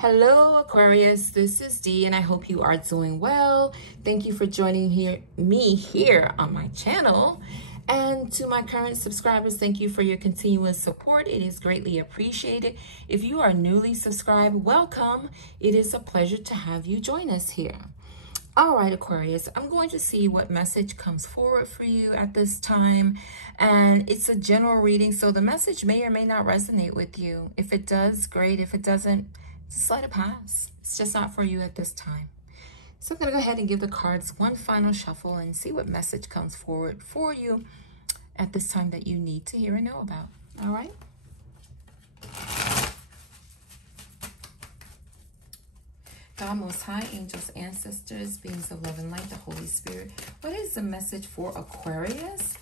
Hello Aquarius, this is Dee and I hope you are doing well. Thank you for joining me here on my channel. And to my current subscribers, thank you for your continuous support. It is greatly appreciated. If you are newly subscribed, welcome. It is a pleasure to have you join us here. All right, Aquarius, I'm going to see what message comes forward for you at this time. And it's a general reading, so the message may or may not resonate with you. If it does, great. If it doesn't, just let it pass. It's just not for you at this time. So I'm going to go ahead and give the cards one final shuffle and see what message comes forward for you at this time that you need to hear and know about. All right? God, Most High, angels, ancestors, beings of love and light, the Holy Spirit. What is the message for Aquarius?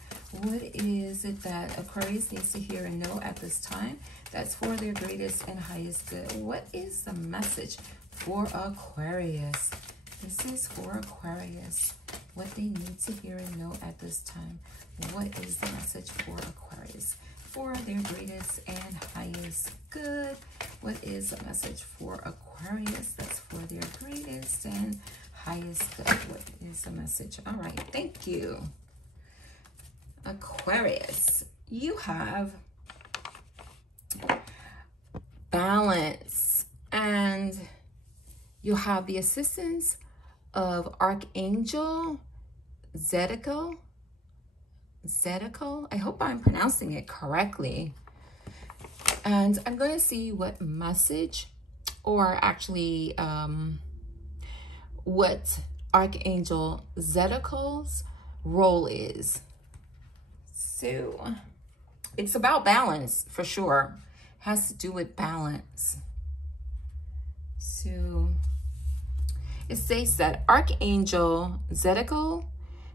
What is it that Aquarius needs to hear and know at this time that's for their greatest and highest good? What is the message for Aquarius? This is for Aquarius. What they need to hear and know at this time. What is the message for Aquarius? For their greatest and highest good. What is the message for Aquarius that's for their greatest and highest good? What is the message? All right, thank you. Aquarius, you have balance, and you have the assistance of Archangel Zedical. I hope I'm pronouncing it correctly. And I'm going to see what message, or actually what Archangel Zedical's role is. So it's about balance for sure. Has to do with balance. So it says that Archangel Zedical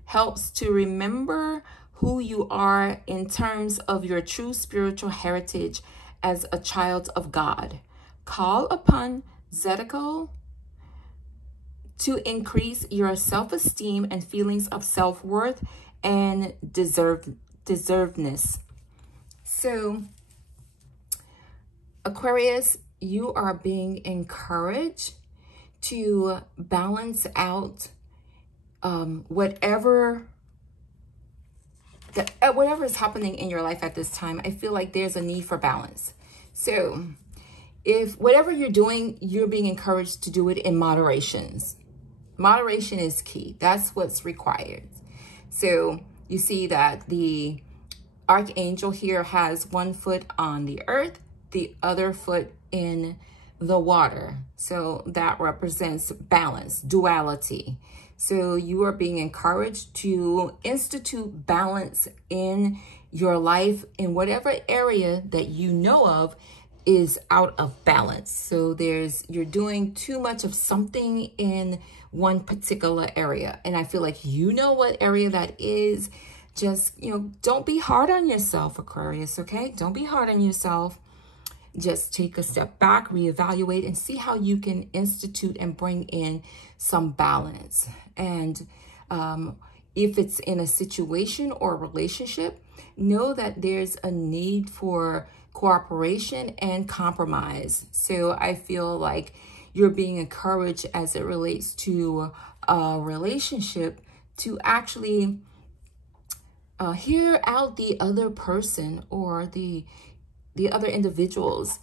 helps to remember who you are in terms of your true spiritual heritage as a child of God. Call upon Zedical to increase your self-esteem and feelings of self-worth and deservedness. So, Aquarius, you are being encouraged to balance out whatever is happening in your life at this time. I feel like there's a need for balance. So if whatever you're doing, you're being encouraged to do it in moderation. Moderation is key. That's what's required. So you see that the Archangel here has one foot on the earth, the other foot in the water. So that represents balance, duality. So you are being encouraged to institute balance in your life in whatever area that you know of is out of balance. So you're doing too much of something in one particular area. And I feel like you know what area that is. Just, don't be hard on yourself, Aquarius, okay? Don't be hard on yourself. Just take a step back, reevaluate, and see how you can institute and bring in some balance. And if it's in a situation or a relationship, know that there's a need for cooperation and compromise. So I feel like you're being encouraged as it relates to a relationship to actually hear out the other person or the other individuals.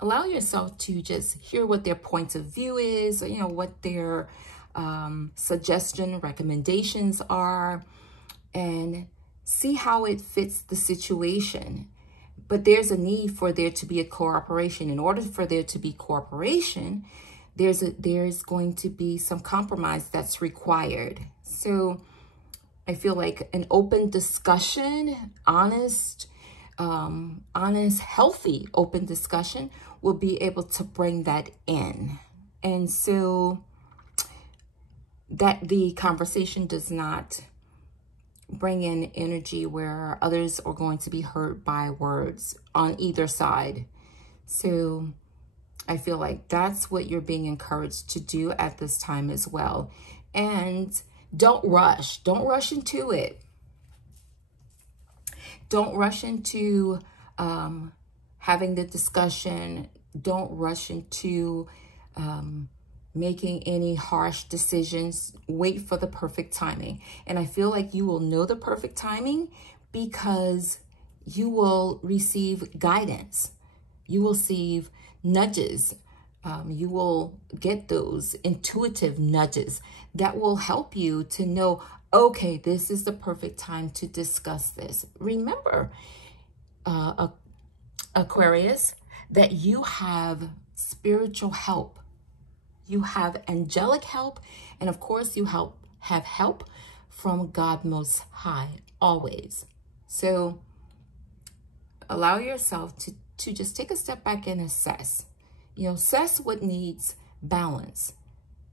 Allow yourself to just hear what their point of view is, what their recommendations are, and see how it fits the situation. But there's a need for there to be a cooperation. In order for there to be cooperation, there's going to be some compromise that's required. So I feel like an open discussion, honest, healthy, open discussion will be able to bring that in. And so that the conversation does not bring in energy where others are going to be hurt by words on either side. So I feel like that's what you're being encouraged to do at this time as well. And don't rush. Don't rush into it. Don't rush into having the discussion. don't rush into making any harsh decisions. Wait for the perfect timing. And I feel like you will know the perfect timing because you will receive guidance. You will receive nudges. You will get those intuitive nudges that will help you to know, okay, this is the perfect time to discuss this. Remember, Aquarius, that you have spiritual help. You have angelic help. And of course, you have help from God Most High, always. So allow yourself to just take a step back and assess. Assess what needs balance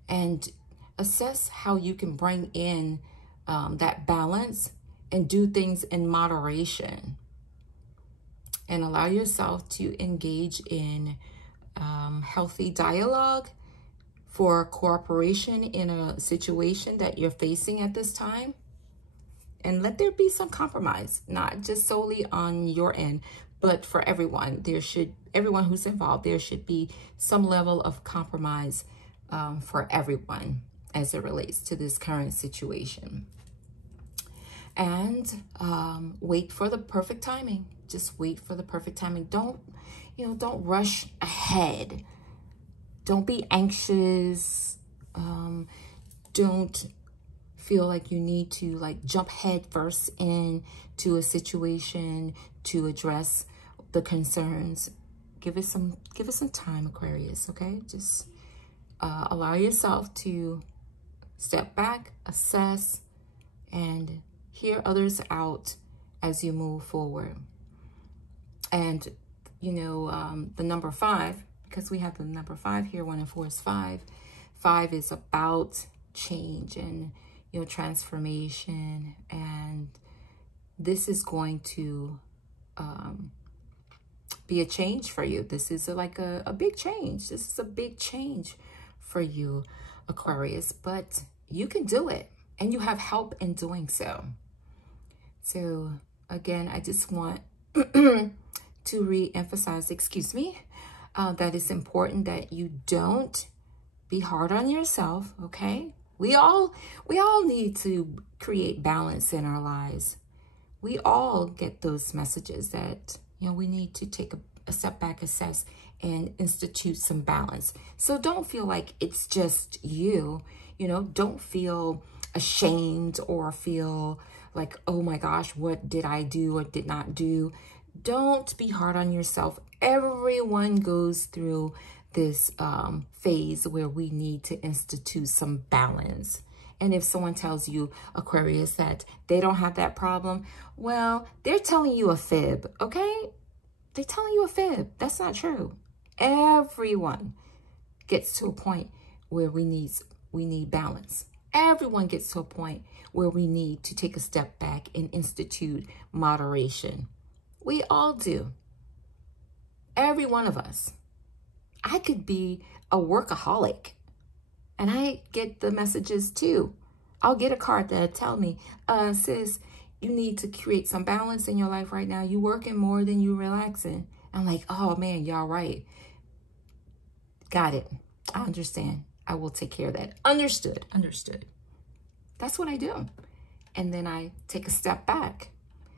and assess how you can bring in that balance and do things in moderation. And allow yourself to engage in healthy dialogue for cooperation in a situation that you're facing at this time. And let there be some compromise, not just solely on your end, but for everyone. Everyone who's involved, there should be some level of compromise for everyone as it relates to this current situation. And wait for the perfect timing. Just wait for the perfect timing. Don't rush ahead. Don't be anxious. Don't feel like you need to jump head first into a situation to address the concerns. Give it some time, Aquarius, okay? Just allow yourself to step back, assess, and hear others out as you move forward. And, the number 5, because we have the number 5 here, 1 and 4 is 5. 5 is about change and, transformation. And this is going to be a change for you. This is like a big change. This is a big change for you, Aquarius, but you can do it and you have help in doing so. So again, I just want to re-emphasize, that it's important that you don't be hard on yourself, okay? We all need to create balance in our lives. We all get those messages that, we need to take a step back, assess, and institute some balance. So don't feel like it's just you, don't feel ashamed or feel like, oh my gosh, what did I do or did not do? Don't be hard on yourself. Everyone goes through this phase where we need to institute some balance. And if someone tells you, Aquarius, that they don't have that problem, well, they're telling you a fib, okay? They're telling you a fib. That's not true. Everyone gets to a point where we need balance. Everyone gets to a point where we need to take a step back and institute moderation. We all do. Every one of us. I could be a workaholic and I get the messages too. I'll get a card that tell me, sis, you need to create some balance in your life right now. You working more than you relaxing. I'm like, oh man, y'all right. Got it. I understand. I will take care of that. Understood. That's what I do. And then I take a step back.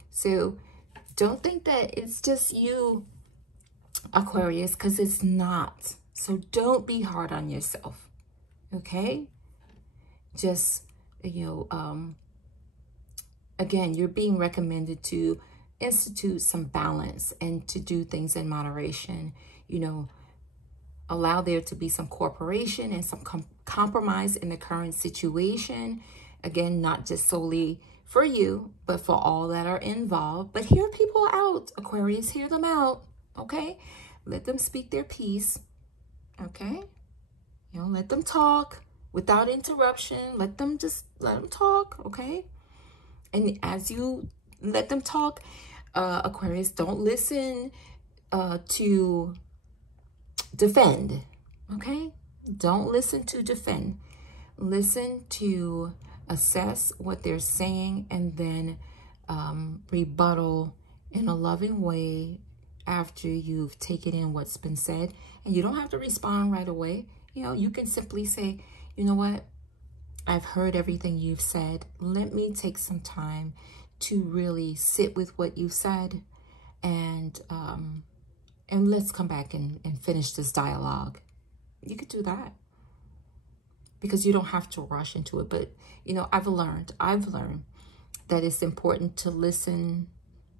So don't think that it's just you, Aquarius, because it's not. So don't be hard on yourself, okay? Just, again, you're being recommended to institute some balance and to do things in moderation. Allow there to be some cooperation and some compromise in the current situation. Again, not just solely for you, but for all that are involved. But hear people out, Aquarius, hear them out, okay? Let them speak their piece, okay? Let them talk without interruption. Let them talk, okay? And as you let them talk, Aquarius, don't listen to defend, okay? Don't listen to defend. Listen to assess what they're saying and then rebuttal in a loving way after you've taken in what's been said. And you don't have to respond right away. You know, you can simply say, you know what? I've heard everything you've said. Let me take some time to really sit with what you've said, and let's come back and finish this dialogue. You could do that, because you don't have to rush into it. But, you know, I've learned that it's important to listen,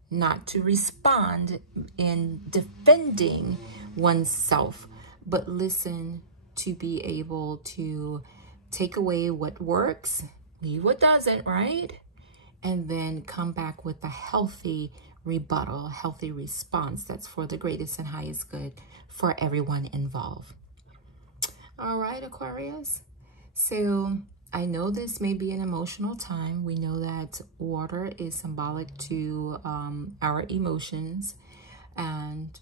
not to respond in defending oneself, but listen to be able to take away what works, leave what doesn't, right? And then come back with a healthy rebuttal, a healthy response that's for the greatest and highest good for everyone involved. All right, Aquarius. So I know this may be an emotional time. We know that water is symbolic to our emotions, and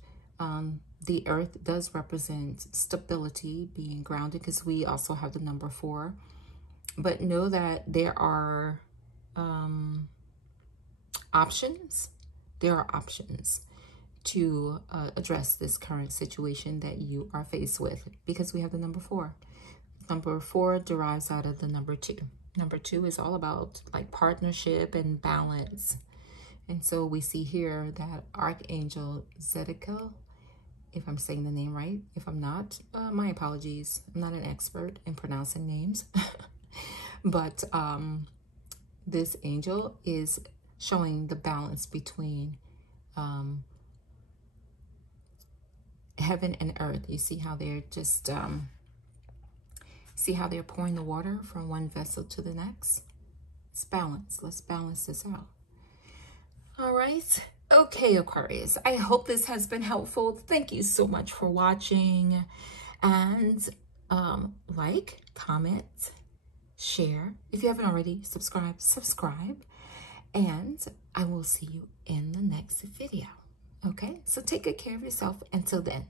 the earth does represent stability, being grounded, because we also have the number 4. But know that there are options. There are options to address this current situation that you are faced with, because we have the number 4. Number 4 derives out of the number 2. Number 2 is all about like partnership and balance. And so we see here that Archangel Zedekiel, if I'm saying the name right. If I'm not, my apologies. I'm not an expert in pronouncing names. But this angel is showing the balance between heaven and earth. You see how they're just, see how they're pouring the water from one vessel to the next? It's balance. Let's balance this out. All right. Okay, Aquarius, I hope this has been helpful. Thank you so much for watching. And like, comment, share. If you haven't already, subscribe. And I will see you in the next video. Okay, so take good care of yourself. Until then,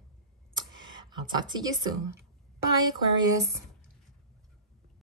I'll talk to you soon. Bye, Aquarius.